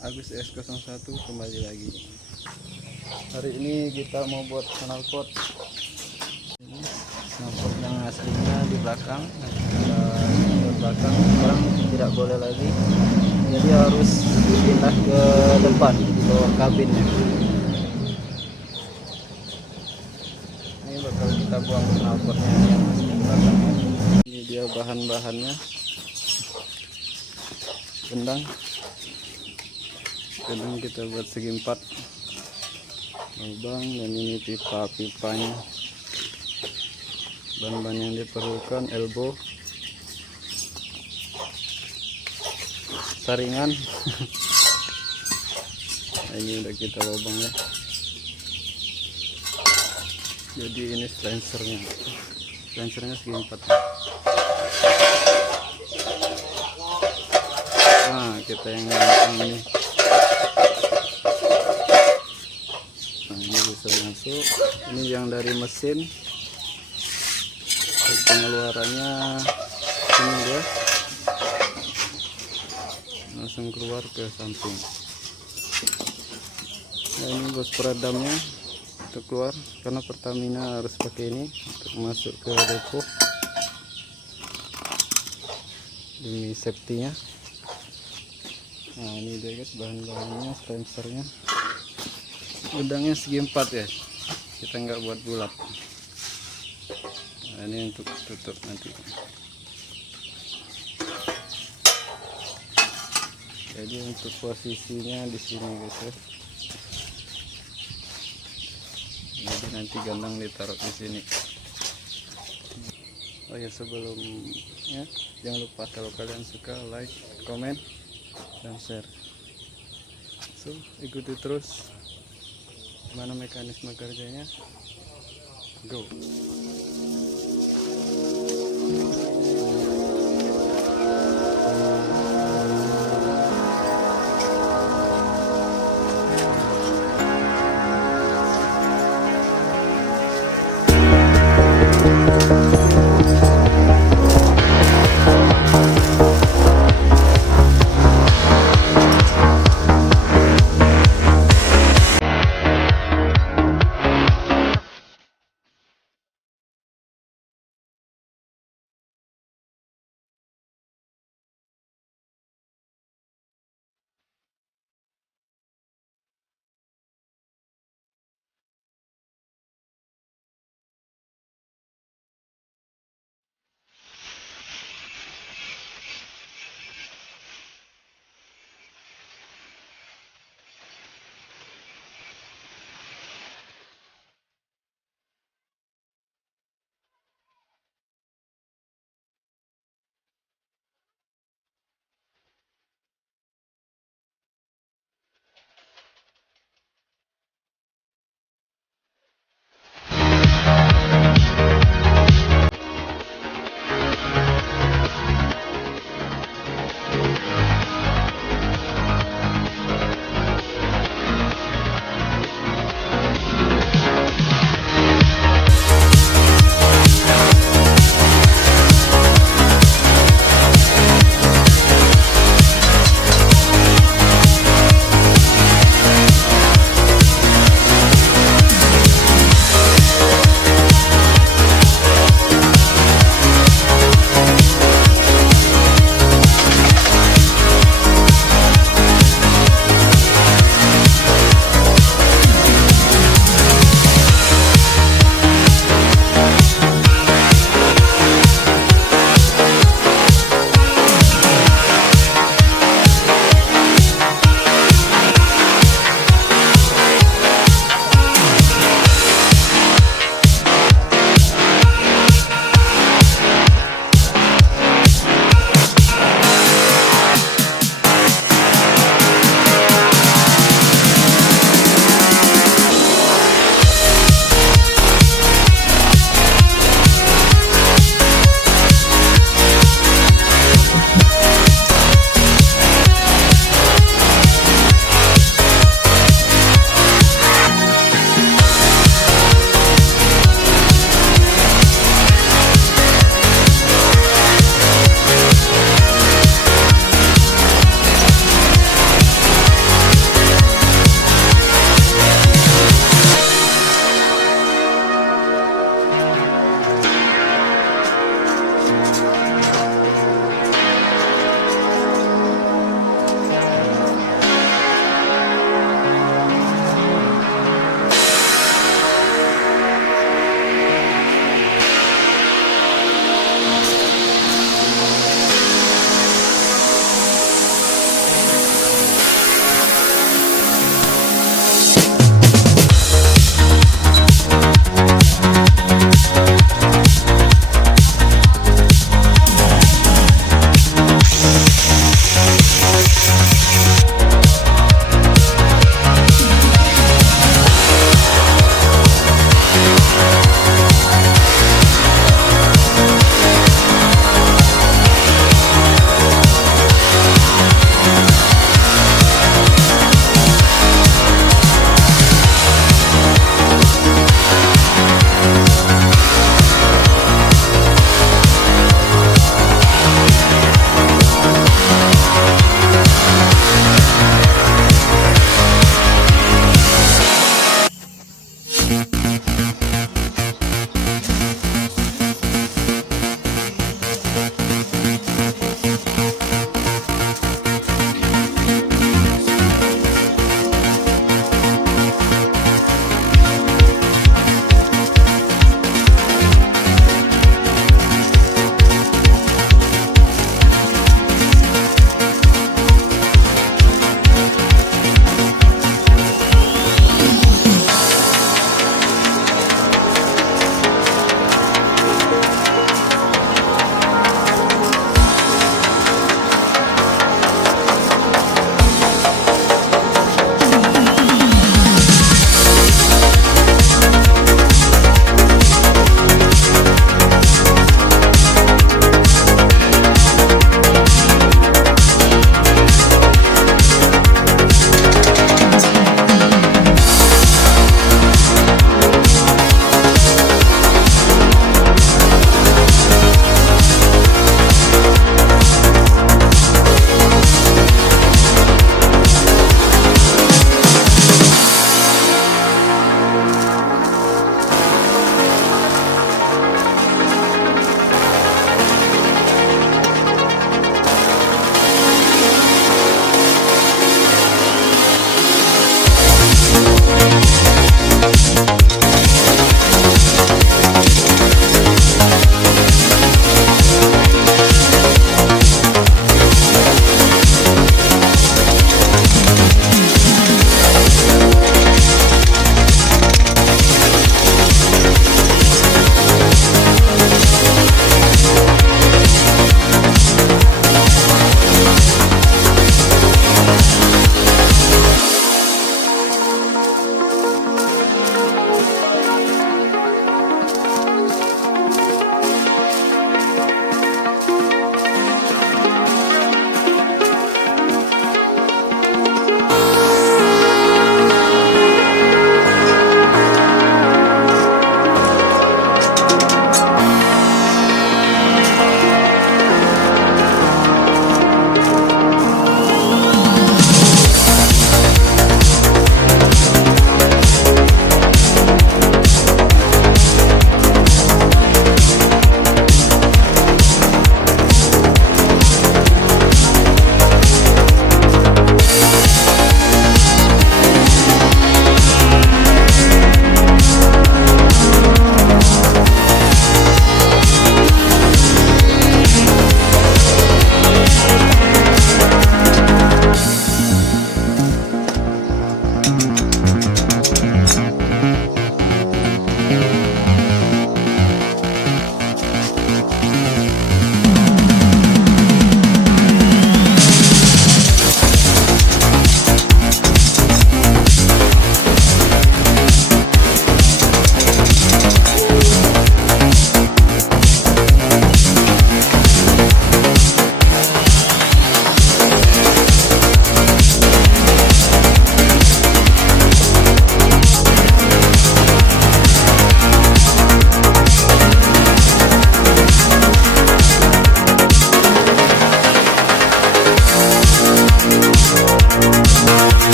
Agus S01 kembali lagi. Hari ini kita mau buat knalpot. Ini knalpot yang aslinya di belakang. Di belakang sekarang tidak boleh lagi, jadi harus pindah ke depan di bawah kabinnya. Ini bakal kita buang knalpotnya yang masih di belakang. Ini dia bahan-bahannya: kendang kita buat segi 4 lubang, dan ini pipa-pipanya. Bahan-bahan yang diperlukan: elbow, saringan. Nah, ini udah kita lubang ya. Jadi ini slensernya segi 4. Nah, kita yang ini. Nah, ini bisa masuk. Ini yang dari mesin, pengeluarannya ini dia, langsung keluar ke samping. Nah, ini bos peredamnya untuk keluar, karena Pertamina harus pakai ini untuk masuk ke depo demi septinya. Nah, ini dia guys bahan-bahannya, standarnya. Udangnya segi 4 ya, kita nggak buat bulat. Nah, ini untuk tutup nanti. Jadi untuk posisinya di sini guys ya. Jadi nanti gandang ditaruh di sini. Oh ya, sebelumnya jangan lupa kalau kalian suka like, komen, dan share. So, ikuti terus gimana mekanisme kerjanya. Go.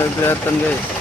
nggak kelihatan guys.